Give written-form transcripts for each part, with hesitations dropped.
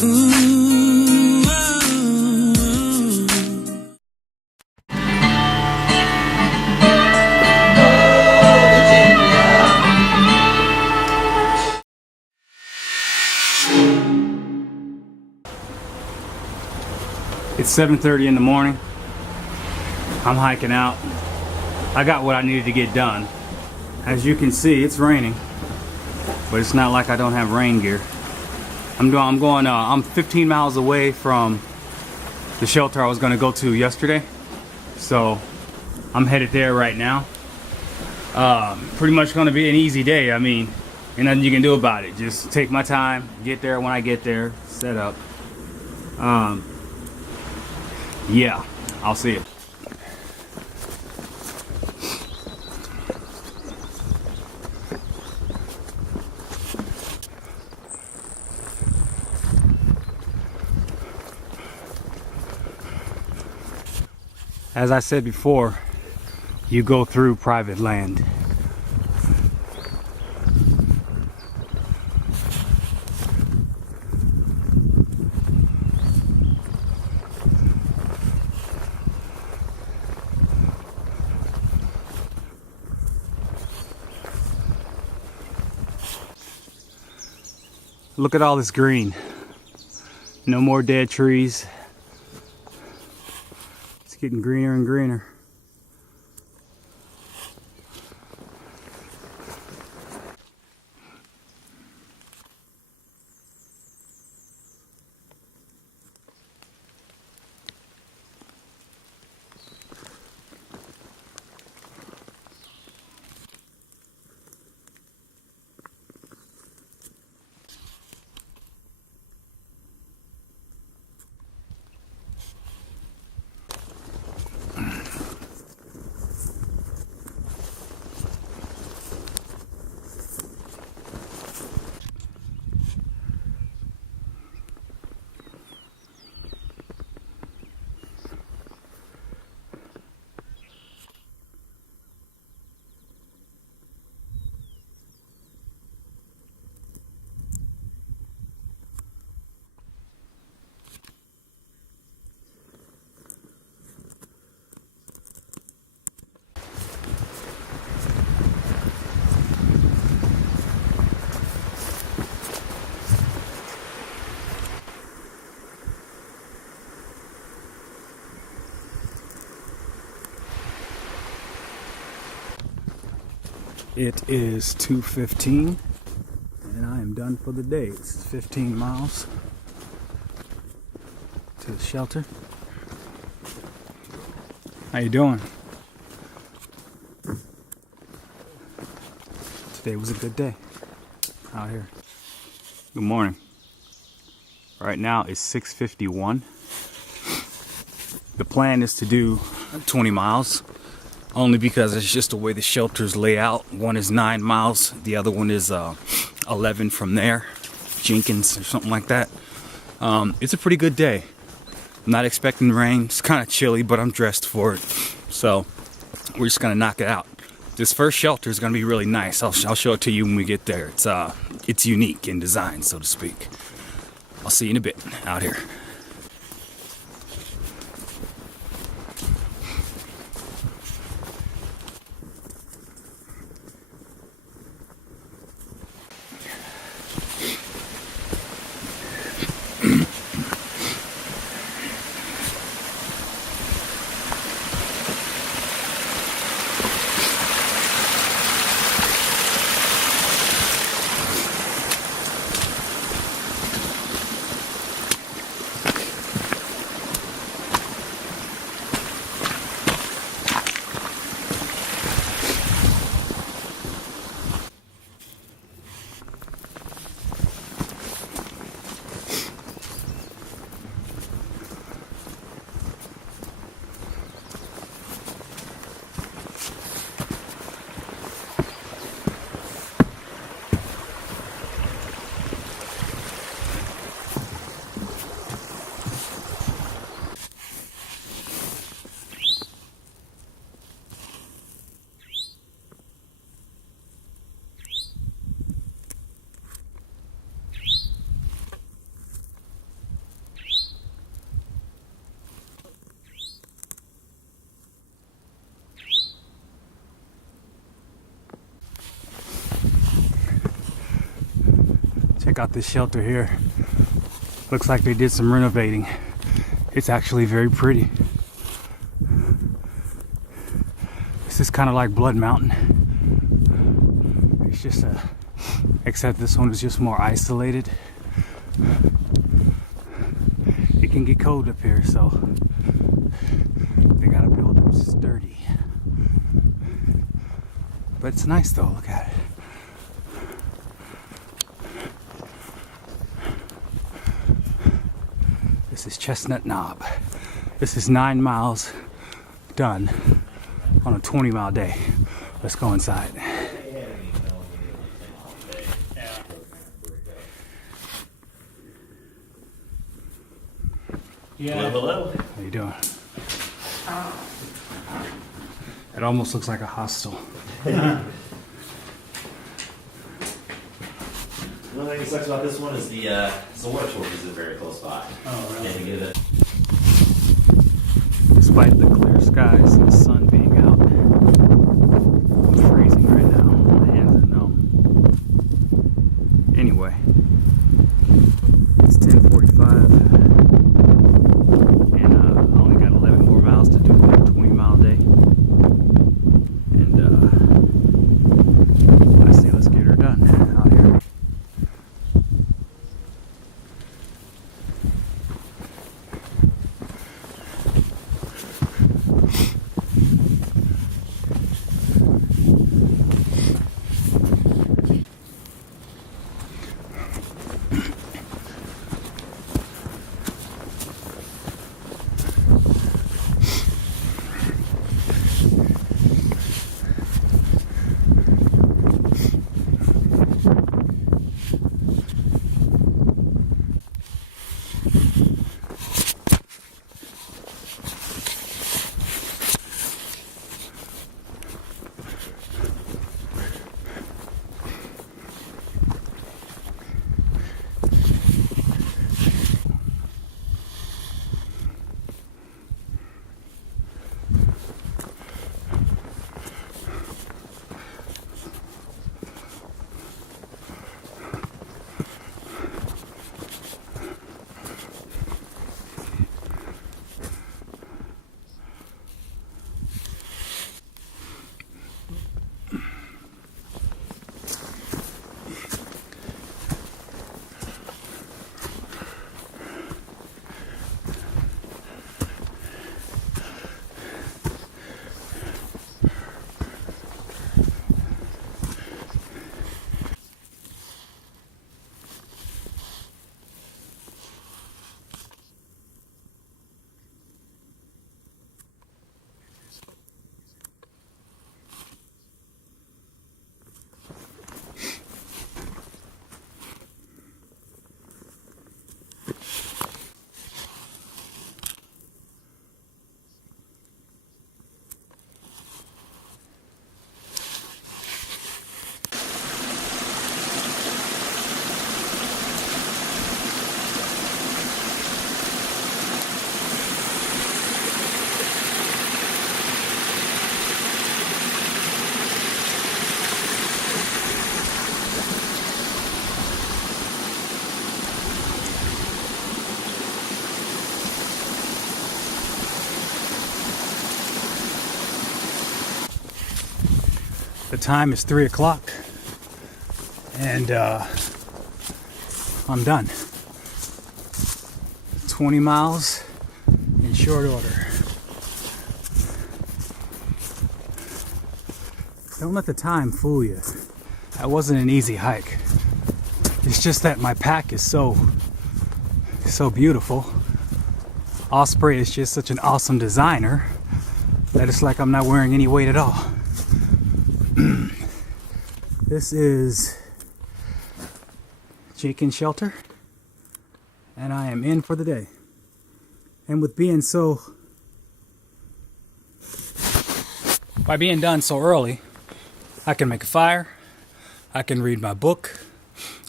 It's 7:30 in the morning. I'm hiking out. I got what I needed to get done. As you can see, it's raining, but it's not like I don't have rain gear. I'm 15 miles away from the shelter I was going to go to yesterday, so I'm headed there right now. Pretty much going to be an easy day. I mean, ain't nothing you can do about it. Just take my time, get there when I get there, set up. Yeah, I'll see you. As I said before, you go through private land. Look at all this green. No more dead trees. It's getting greener and greener. It is 2:15 and I am done for the day. It's 15 miles to the shelter. How you doing? Today was a good day out here. Good morning. Right now it's 6:51. The plan is to do 20 miles. Only because it's just the way the shelters lay out. One is 9 miles, the other one is 11 from there, Jenkins or something like that. It's a pretty good day. I'm not expecting rain. It's kind of chilly, but I'm dressed for it. So we're just gonna knock it out. This first shelter is gonna be really nice. I'll show it to you when we get there. It's unique in design, so to speak. I'll see you in a bit out here. check out this shelter here. Looks like they did some renovating. It's actually very pretty. This is kind of like Blood Mountain. It's just except this one is just more isolated. It can get cold up here, so they gotta build them sturdy. But it's nice though, look at it. This is Chestnut Knob. This is 9 miles done on a 20-mile day. Let's go inside. Yeah. Hello. How you doing? It almost looks like a hostel. The only thing that sucks about this one is the water source is very close by. Oh, really? And to get it. Despite the clear skies and the sun being out, I'm freezing right now. My hands are numb. Anyway, it's 10:45, and I only got 11 more miles to do on a 20-mile day. And I say let's get her done out here. The time is 3 o'clock, and I'm done. 20 miles in short order. Don't let the time fool you. That wasn't an easy hike. It's just that my pack is so beautiful. Osprey is just such an awesome designer that it's like I'm not wearing any weight at all. This is Chicken Shelter, and I am in for the day. And with being by being done so early, I can make a fire, I can read my book,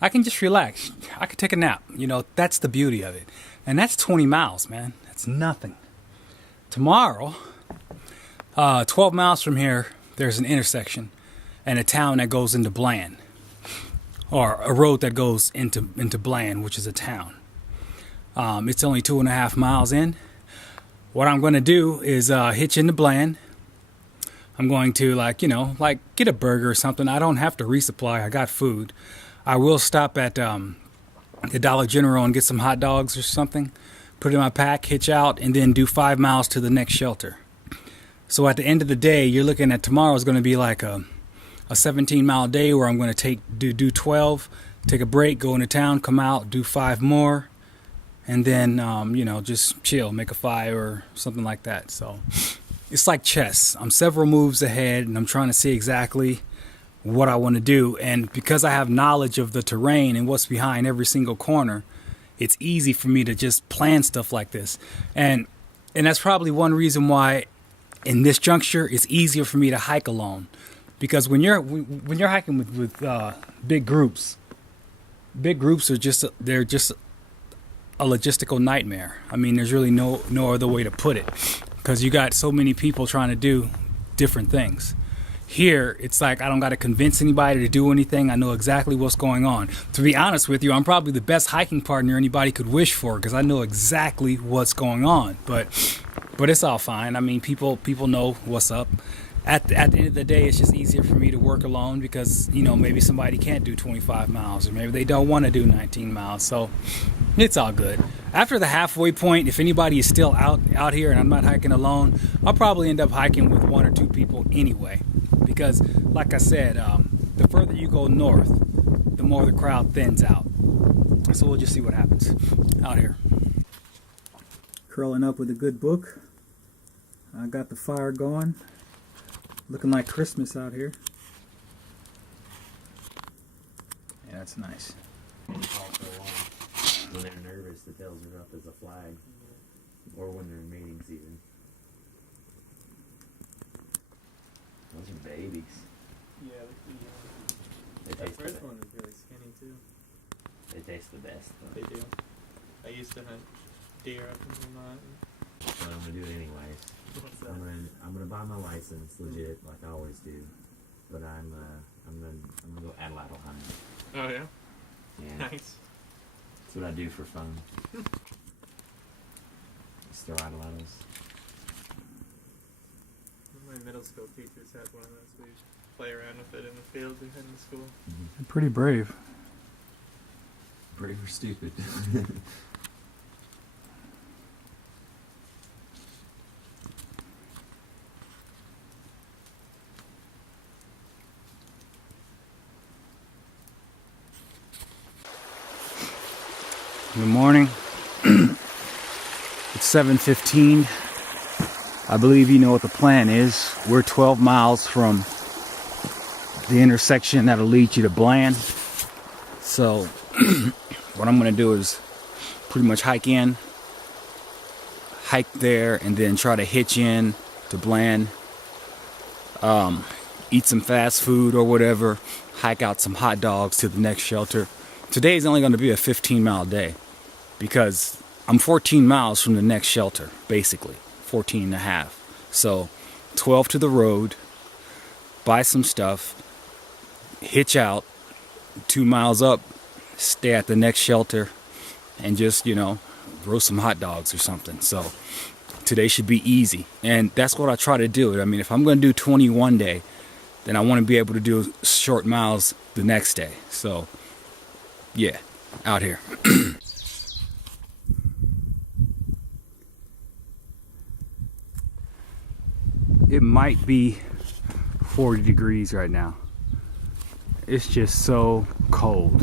I can just relax, I can take a nap. You know, that's the beauty of it. And that's 20 miles, man. That's nothing. Tomorrow, 12 miles from here, there's an intersection and a town that goes into Bland. or a road that goes into Bland, which is a town. It's only 2.5 miles in. What I'm going to do is hitch into Bland. I'm going to get a burger or something. I don't have to resupply. I got food. I will stop at the Dollar General and get some hot dogs or something. Put it in my pack, hitch out, and then do 5 miles to the next shelter. So at the end of the day, you're looking at tomorrow is going to be like a 17-mile day where I'm going to do 12, take a break, go into town, come out, do 5 more, and then just chill, make a fire or something like that. So it's like chess. I'm several moves ahead, and I'm trying to see exactly what I want to do. And because I have knowledge of the terrain and what's behind every single corner, it's easy for me to just plan stuff like this. And that's probably one reason why in this juncture it's easier for me to hike alone. Because when you're hiking with big groups are just a logistical nightmare. I mean, there's really no other way to put it, because you got so many people trying to do different things. Here, it's like I don't got to convince anybody to do anything. I know exactly what's going on. To be honest with you, I'm probably the best hiking partner anybody could wish for, because I know exactly what's going on. But it's all fine. I mean, people know what's up. At the end of the day, it's just easier for me to work alone because, maybe somebody can't do 25 miles or maybe they don't want to do 19 miles. So it's all good. After the halfway point, if anybody is still out here and I'm not hiking alone, I'll probably end up hiking with 1 or 2 people anyway. Because, like I said, the further you go north, the more the crowd thins out. So we'll just see what happens out here. Curling up with a good book. I got the fire going. Looking like Christmas out here. Yeah, that's nice. When they're nervous, the tails are up as a flag. Or when they're in meetings even. Those are babies. Yeah, They taste first the one is really skinny too. They taste the best though. They do. I used to hunt deer up in Vermont. But I'm gonna do it anyways. What's that? I'm gonna buy my license legit like I always do. But I'm gonna go atlatl hunting. Oh yeah? Yeah. Nice. That's what I do for fun. Just throw atlatls. My middle school teachers had one of those. We used to play around with it in the field we had in school. They're pretty brave. Brave or stupid. Good morning. It's 7:15. I believe you know what the plan is. We're 12 miles from the intersection that'll lead you to Bland. So what I'm going to do is pretty much hike there, and then try to hitch in to Bland. Eat some fast food or whatever. Hike out some hot dogs to the next shelter. Today is only going to be a 15-mile day because I'm 14 miles from the next shelter, basically. 14 and a half. So 12 to the road, buy some stuff, hitch out, 2 miles up, stay at the next shelter, and just, roast some hot dogs or something. So today should be easy. And that's what I try to do. I mean, if I'm going to do 21 day, then I want to be able to do short miles the next day. So, yeah, out here. It might be 40 degrees right now. It's just so cold.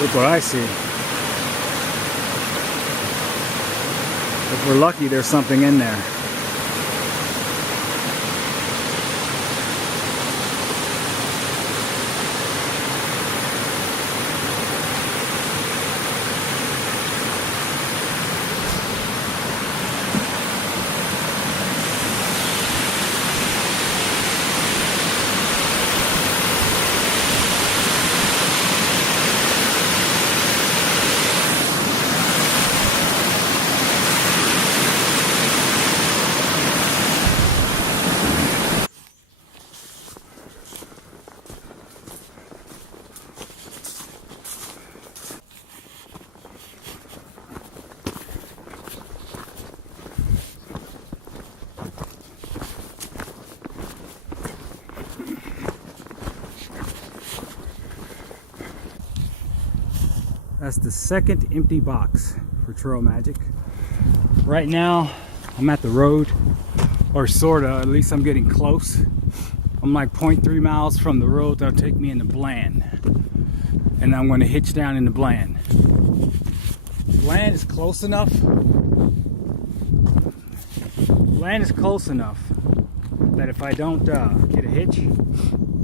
Look what I see. If we're lucky, there's something in there. That's the second empty box for Trail Magic. Right now, I'm at the road, or sorta, at least I'm getting close. I'm like 0.3 miles from the road that'll take me into Bland. And I'm gonna hitch down into Bland. Bland is close enough. Bland is close enough that if I don't get a hitch,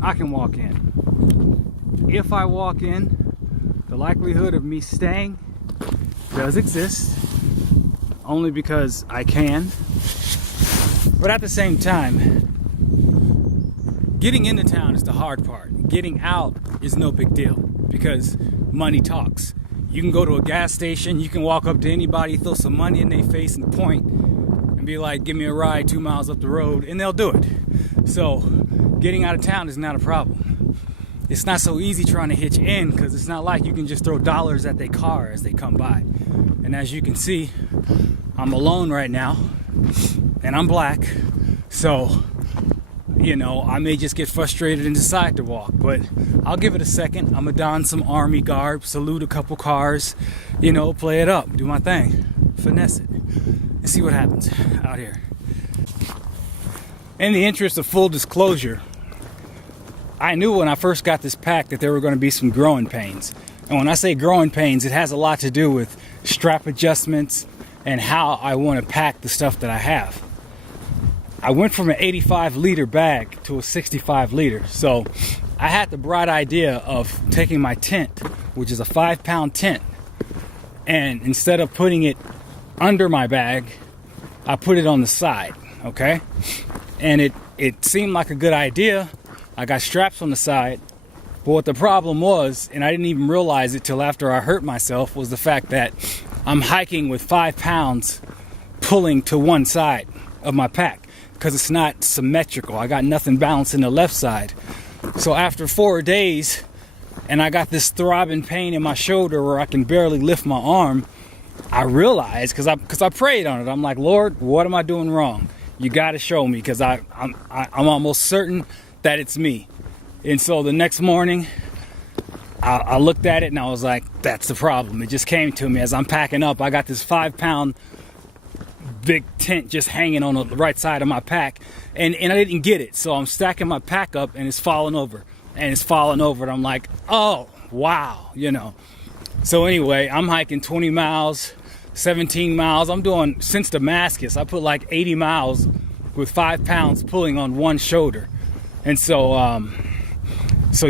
I can walk in. If I walk in, the likelihood of me staying does exist, only because I can. But at the same time, getting into town is the hard part. Getting out is no big deal because money talks. You can go to a gas station, you can walk up to anybody, throw some money in their face and point and be like, give me a ride 2 miles up the road, and they'll do it. So getting out of town is not a problem. It's not so easy trying to hitch in because it's not like you can just throw dollars at their car as they come by. And as you can see, I'm alone right now and I'm black. So, you know, I may just get frustrated and decide to walk, but I'll give it a second. I'm gonna don some army garb, salute a couple cars, you know, play it up, do my thing, finesse it, and see what happens out here. In the interest of full disclosure, I knew when I first got this pack that there were going to be some growing pains. And when I say growing pains, it has a lot to do with strap adjustments and how I want to pack the stuff that I have. I went from an 85 liter bag to a 65 liter. So I had the bright idea of taking my tent, which is a 5-pound tent, and instead of putting it under my bag, I put it on the side, okay? And it seemed like a good idea. I got straps on the side, but what the problem was, and I didn't even realize it till after I hurt myself, was the fact that I'm hiking with 5 pounds pulling to one side of my pack because it's not symmetrical. I got nothing balanced in the left side. So after 4 days, and I got this throbbing pain in my shoulder where I can barely lift my arm, I realized, because I prayed on it, I'm like, Lord, what am I doing wrong? You got to show me, because I'm almost certain that it's me. And so the next morning, I looked at it and I was like, that's the problem. It just came to me as I'm packing up. I got this 5-pound big tent just hanging on the right side of my pack, and I didn't get it. So I'm stacking my pack up and it's falling over and it's falling over, and I'm like, oh wow, you know. So anyway, I'm hiking 20 miles, 17 miles. I'm doing, since Damascus, I put like 80 miles with 5 pounds pulling on one shoulder. And so so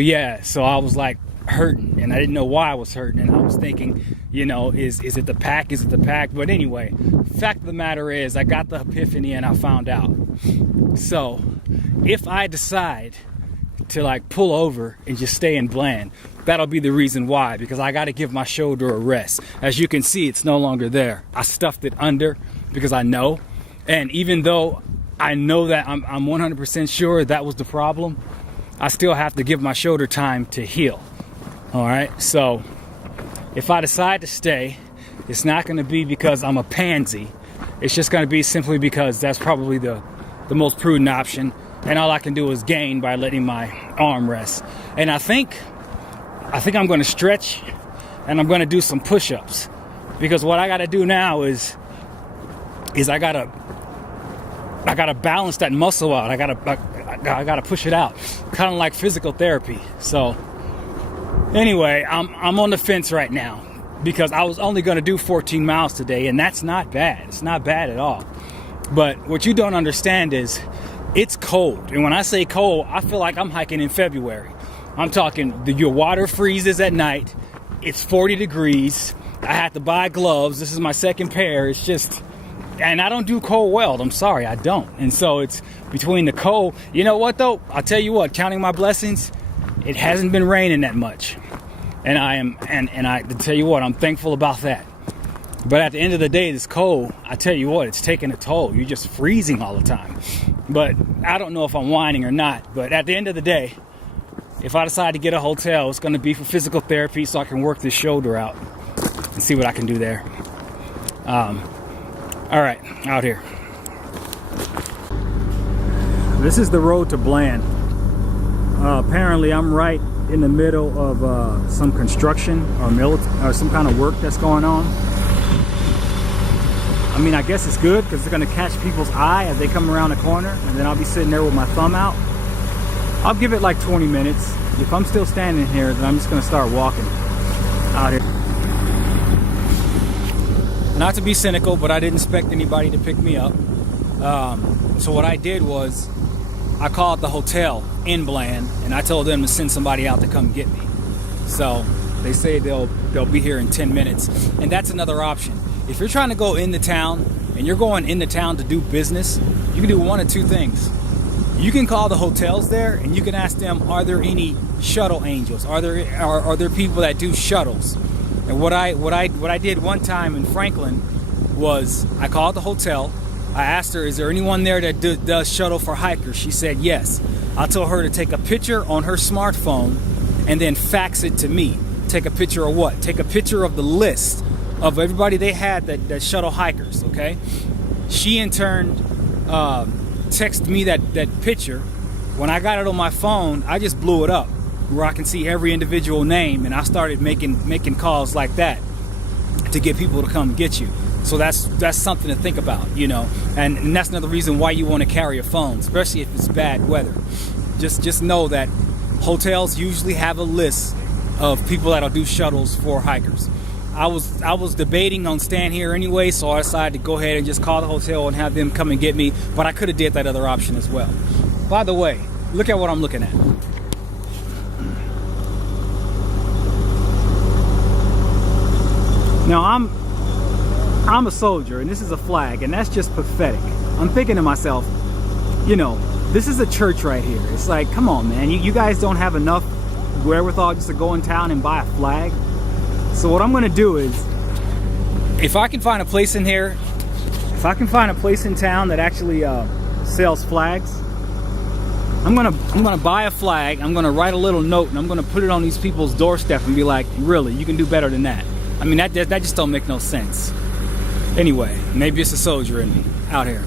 I was like hurting, and I didn't know why I was hurting, and I was thinking, you know, is it the pack? Is it the pack? But anyway, fact of the matter is, I got the epiphany and I found out. So if I decide to like pull over and just stay in Bland, that'll be the reason why, because I got to give my shoulder a rest. As you can see, it's no longer there. I stuffed it under because I know, and even though I know that I'm 100% sure that was the problem, I still have to give my shoulder time to heal. All right, so if I decide to stay, it's not going to be because I'm a pansy. It's just going to be simply because that's probably the most prudent option, and all I can do is gain by letting my arm rest. And I think I'm going to stretch, and I'm going to do some push-ups, because what I got to do now is I got to balance that muscle out. I got to push it out, kind of like physical therapy. So anyway, I'm on the fence right now, because I was only going to do 14 miles today, and that's not bad. It's not bad at all. But what you don't understand is it's cold. And when I say cold, I feel like I'm hiking in February. I'm talking your water freezes at night. It's 40 degrees. I had to buy gloves. This is my second pair. It's just, and I don't do cold weld. I'm sorry, I don't. And so it's between the cold. You know what though? I'll tell you what, counting my blessings, it hasn't been raining that much. And I to tell you what, I'm thankful about that. But at the end of the day, this cold, I tell you what, it's taking a toll. You're just freezing all the time. But I don't know if I'm whining or not. But at the end of the day, if I decide to get a hotel, it's going to be for physical therapy so I can work this shoulder out and see what I can do there. All right, out here. This is the road to Bland. Apparently I'm right in the middle of some construction or some kind of work that's going on. I mean, I guess it's good because it's going to catch people's eye as they come around the corner, and then I'll be sitting there with my thumb out. I'll give it like 20 minutes. If I'm still standing here, then I'm just going to start walking out here. Not to be cynical, but I didn't expect anybody to pick me up. So what I did was I called the hotel in Bland, and I told them to send somebody out to come get me. So they say they'll be here in 10 minutes, and that's another option. If you're trying to go into town and you're going into town to do business, you can do one of two things. You can call the hotels there and you can ask them, are there any shuttle angels? Are there people that do shuttles? And what I did one time in Franklin was I called the hotel. I asked her, is there anyone there that does shuttle for hikers? She said yes. I told her to take a picture on her smartphone and then fax it to me. Take a picture of what? Take a picture of the list of everybody they had that shuttle hikers, okay? She in turn texted me that picture. When I got it on my phone, I just blew it up where I can see every individual name, and I started making calls like that to get people to come get you. So that's something to think about, you know, and that's another reason why you want to carry a phone, especially if it's bad weather. Just know that hotels usually have a list of people that'll do shuttles for hikers. I was debating on staying here anyway, so I decided to go ahead and just call the hotel and have them come and get me, but I could have did that other option as well. By the way, look at what I'm looking at. Now I'm a soldier, and this is a flag, and that's just pathetic. I'm thinking to myself, you know, this is a church right here. It's like, come on, man, you guys don't have enough wherewithal just to go in town and buy a flag. So what I'm gonna do is, if I can find a place in here, if I can find a place in town that actually sells flags, I'm gonna buy a flag. I'm gonna write a little note, and I'm gonna put it on these people's doorstep and be like, really, you can do better than that. I mean, that just don't make no sense. Anyway, maybe it's a soldier in me out here.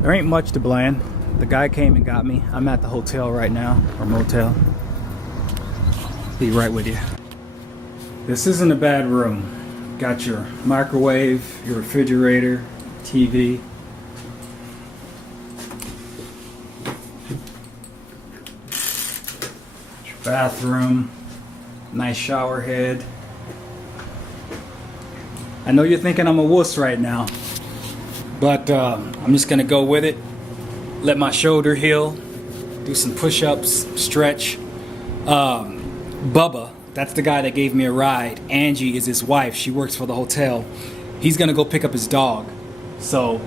There ain't much to Bland. The guy came and got me. I'm at the hotel right now, or motel. Be right with you. This isn't a bad room. Got your microwave, your refrigerator, TV. Your bathroom, nice shower head. I know you're thinking I'm a wuss right now, but I'm just gonna go with it. Let my shoulder heal, do some push-ups, stretch. Bubba, that's the guy that gave me a ride. Angie is his wife. She works for the hotel. He's gonna go pick up his dog, so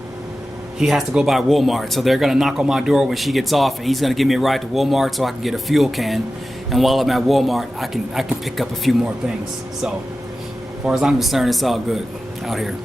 he has to go by Walmart. So they're gonna knock on my door when she gets off, and he's gonna give me a ride to Walmart so I can get a fuel can. And while I'm at Walmart, I can pick up a few more things. So, as far as I'm concerned, it's all good out here.